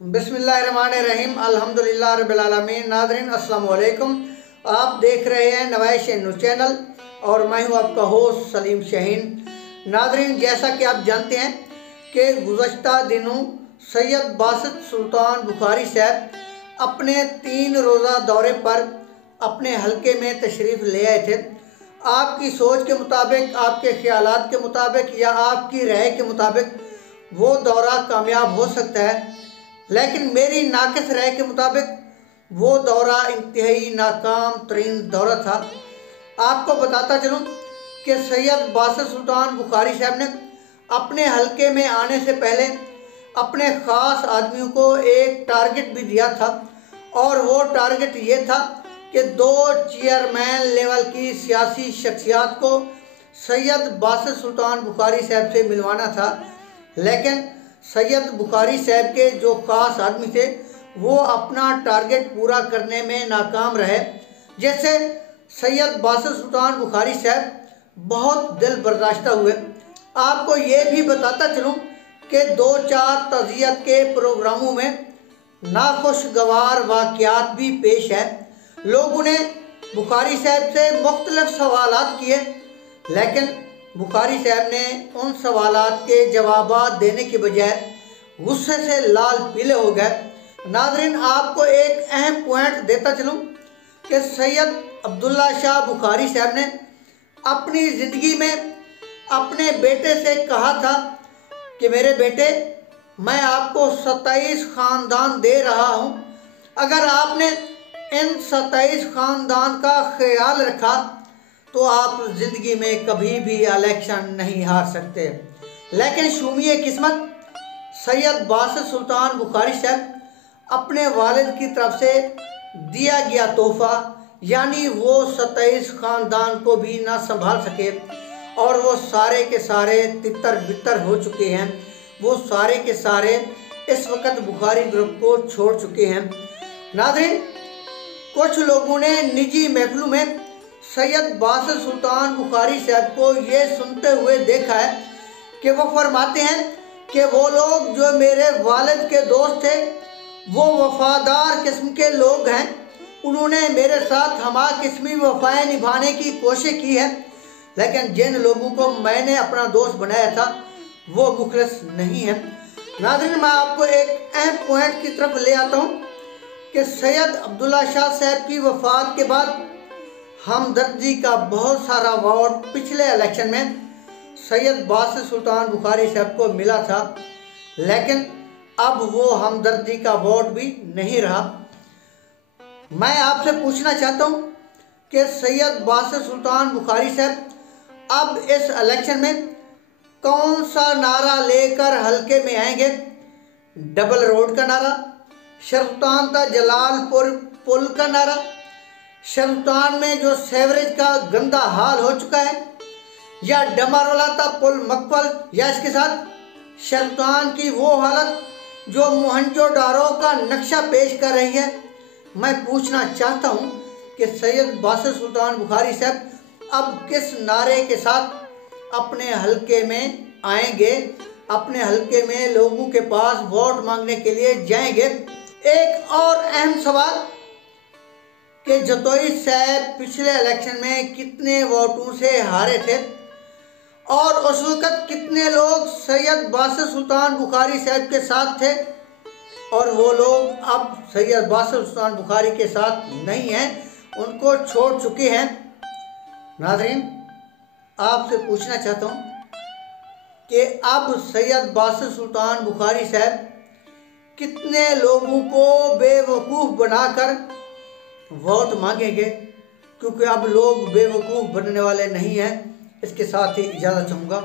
बिस्मिल्लाहिर्रहमानिर्रहीम अल्हम्दुलिल्लाह रब्बिल आलमीन। नाज़रीन अस्सलाम वालेकुम। आप देख रहे हैं नवाइश न्यूज़ चैनल और मैं हूं आपका होस्ट सलीम शाहीन। नाज़रीन, जैसा कि आप जानते हैं कि गुज़श्ता दिनों सैयद बासित सुल्तान बुखारी साहब अपने 3 रोज़ा दौरे पर अपने हलके में तशरीफ़ ले आए थे। आपकी सोच के मुताबिक, आपके ख्यालात के मुताबिक या आपकी राय के मुताबिक वो दौरा कामयाब हो सकता है, लेकिन मेरी नाक़िस राय के मुताबिक वो दौरा इंतहाई नाकाम तरीन दौरा था। आपको बताता चलूँ कि सैयद बासित सुल्तान बुखारी साहब ने अपने हलके में आने से पहले अपने ख़ास आदमियों को एक टारगेट भी दिया था, और वो टारगेट ये था कि 2 चेयरमैन लेवल की सियासी शख्सियात को सैयद बासित सुल्तान बुखारी साहब से मिलवाना था। लेकिन सैयद बुखारी साहब के जो ख़ास आदमी थे वो अपना टारगेट पूरा करने में नाकाम रहे। जैसे सैयद बासित सुल्तान बुखारी साहब बहुत दिल बर्दाश्ता हुए। आपको ये भी बताता चलूँ कि 2-4 तज़ियत के प्रोग्रामों में नाखुशगवार वाक़यात भी पेश है। लोगों ने बुखारी साहब से मुख्तलिफ सवालात किए, लेकिन बुखारी साहब ने उन सवालात के जवाबात देने के बजाय गुस्से से लाल पीले हो गए। नाज़रीन, आपको एक अहम पॉइंट देता चलूँ कि सैयद अब्दुल्ला शाह बुखारी साहब ने अपनी ज़िंदगी में अपने बेटे से कहा था कि मेरे बेटे, मैं आपको 27 ख़ानदान दे रहा हूँ। अगर आपने इन 27 ख़ानदान का ख्याल रखा तो आप ज़िंदगी में कभी भी इलेक्शन नहीं हार सकते। लेकिन शुमिए किस्मत, सैयद बासित सुल्तान बुखारी साहब अपने वालिद की तरफ से दिया गया तोहफ़ा यानी वो 27 ख़ानदान को भी ना संभाल सके, और वो सारे के सारे तितर बितर हो चुके हैं। वो सारे के सारे इस वक्त बुखारी ग्रुप को छोड़ चुके हैं। नाज़रीन, कुछ लोगों ने निजी महफिलों में सैयद बासित सुल्तान बुखारी साहब को ये सुनते हुए देखा है कि वो फरमाते हैं कि वो लोग जो मेरे वालिद के दोस्त थे वो वफादार किस्म के लोग हैं। उन्होंने मेरे साथ हमा किस्मी वफ़ाएँ निभाने की कोशिश की है, लेकिन जिन लोगों को मैंने अपना दोस्त बनाया था वो मुखलिस नहीं है। नाज़रीन, मैं आपको एक अहम पॉइंट की तरफ ले आता हूँ कि सैयद अब्दुल्ला शाह साहब की वफ़ात के बाद हमदर्दी का बहुत सारा वोट पिछले इलेक्शन में सैयद बासित सुल्तान बुखारी साहब को मिला था, लेकिन अब वो हमदर्दी का वोट भी नहीं रहा। मैं आपसे पूछना चाहता हूँ कि सैयद बासित सुल्तान बुखारी साहब अब इस इलेक्शन में कौन सा नारा लेकर हलके में आएंगे? डबल रोड का नारा, सुल्तान ता जलालपुर पुल का नारा, सुल्तान में जो सेवरेज का गंदा हाल हो चुका है, या डमरवाला ता पुल मकबल, या इसके साथ सुल्तान की वो हालत जो मोहनजोदारो का नक्शा पेश कर रही है? मैं पूछना चाहता हूँ कि सैयद बासित सुल्तान बुखारी साहब अब किस नारे के साथ अपने हलके में आएंगे, अपने हलके में लोगों के पास वोट मांगने के लिए जाएंगे? एक और अहम सवाल कि जतोई साहब पिछले इलेक्शन में कितने वोटों से हारे थे, और उस वक़्त कितने लोग सैयद बासित सुल्तान बुखारी साहब के साथ थे, और वो लोग अब सैयद बासित सुल्तान बुखारी के साथ नहीं हैं, उनको छोड़ चुके हैं। नाज़रीन, आपसे पूछना चाहता हूँ कि अब सैयद बासित सुल्तान बुखारी साहब कितने लोगों को बेवकूफ़ बनाकर वोट मांगेंगे, क्योंकि अब लोग बेवकूफ़ बनने वाले नहीं हैं। इसके साथ ही इजाज़त चाहूँगा।